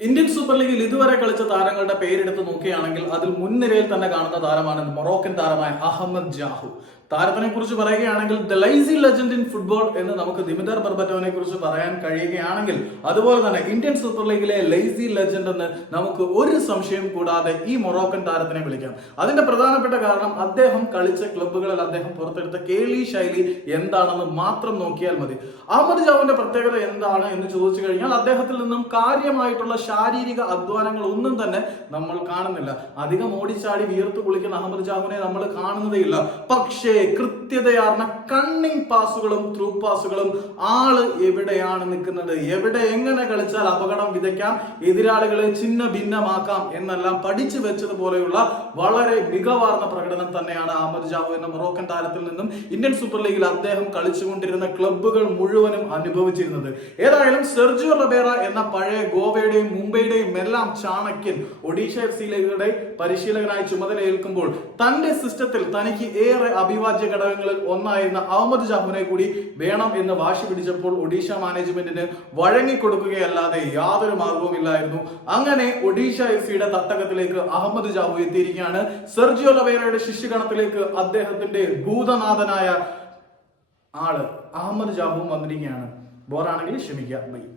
Indian super ലീഗിൽ ഇതുവരെ കളിച്ച താരങ്ങളുടെ പേരെടുത്ത് നോക്കുകയാണെങ്കിൽ അതിൽ മുൻനിരയിൽ തന്നെ കാണുന്ന താരമാണ് മൊറോക്കൻ താരമായ അഹമ്മദ് ജാഹു. താരത്തിനെ കുറിച്ച് പറയുകയാണെങ്കിൽ the lazy legend in football എന്ന് നമുക്ക് ദിമിതർ ബർബറ്റോനെ കുറിച്ച് പറയാൻ കഴിയുകയാണെങ്കിൽ അതുപോലെ തന്നെ ഇന്ത്യൻ സൂപ്പർ ലീഗിലെ ലൈസി ലെജൻഡ് എന്ന് നമുക്ക് ഒരു സംശയം കൂടാതെ ഈ മൊറോക്കൻ താരത്തിനെ വിളിക്കാം. അതിന്റെ പ്രധാനപ്പെട്ട കാരണം അദ്ദേഹം കളിച്ച ക്ലബ്ബുകളിൽ അദ്ദേഹം പുറത്തെടുത്ത കേളി ശൈലി എന്താണെന്ന് മാത്രം നോക്കിയാൽ മതി. അഹമ്മദ് ജാവിന്റെ പ്രത്യേകത എന്താണ് എന്ന് ചോദിച്ചു കഴിഞ്ഞാൽ അദ്ദേഹത്തിൽ നിന്നും കാര്യമായിട്ടുള്ള ശാരീരിക അധ്വാനങ്ങൾ ഒന്നും തന്നെ നമ്മൾ കാണുന്നില്ല. അധികം ഓടിച്ചാടി വിയർത്ത് കുളിക്കുന്ന അഹമ്മദ് ജാവിനെ നമ്മൾ കാണുന്നതേ ഇല്ല പക്ഷേ കൃത്യതയാർന്ന കണ്ണിങ് പാസുകളും ത്രൂ പാസുകളും ആൾ എവിടെയാണ് നിൽക്കുന്നത്? എവിടെ എങ്ങനെ കളിച്ചാൽ അപകടം വിതയ്ക്കാം? എതിരാളികളെ ചിന്ന ഭിന്നമാക്കാം എന്നെല്ലാം പഠിച്ചു വെച്ചതുപോലെയുള്ള വളരെ മികവാർന്ന പ്രകടനം തന്നെയാണ് അഹമ്മദ് ജാവു എന്ന മൊറോക്കൻ താരത്തിൽ നിന്നും ഇന്ത്യൻ സൂപ്പർ ലീഗിൽ അദ്ദേഹം കളിച്ചുകൊണ്ടിരുന്ന ക്ലബ്ബുകൾ മുഴുവനും അനുഭവിച്ചിരുന്നത്. ഏതായാലും സെർജിയോ റബേറ എന്ന പഴയ ഗോവയുടെയും മുംബൈയുടെയും എല്ലാം ചാണക്യൻ ഒഡീഷ എഫ് സി ലീഗുടെ പരിശീലകനായി ചുമതലയേൽക്കുമ്പോൾ തന്റെ സിസ്റ്റത്തിൽ തനിക്ക് ഏറെ അഭിവാജ്യ ഘടകങ്ങളിൽ ഒന്നായിരുന്ന അഹമ്മദ് ജാഹുവിനെ കൂടി വേണം എന്ന് വാശി പിടിച്ചപ്പോൾ ഒഡീഷ മാനേജ്മെന്റിന് വഴങ്ങിക്കൊടുക്കുകയല്ലാതെ യാതൊരു മാർഗവുമില്ലായിരുന്നു അങ്ങനെ ഒഡീഷ എഫ് സിയുടെ തട്ടകത്തിലേക്ക് അഹമ്മദ് ജാഹു എത്തിയിരിക്കുകയാണ്. സെർജിയോ ലവേറയുടെ ശിഷ്യഗണത്തിലേക്ക് അദ്ദേഹത്തിന്റെ ഭൂതനാഥനായ ആൾ അഹമ്മദ് ജാഹുവും വന്നിരിക്കുകയാണ്. ബോറാണെങ്കിൽ ക്ഷമിക്കുക. ബൈ.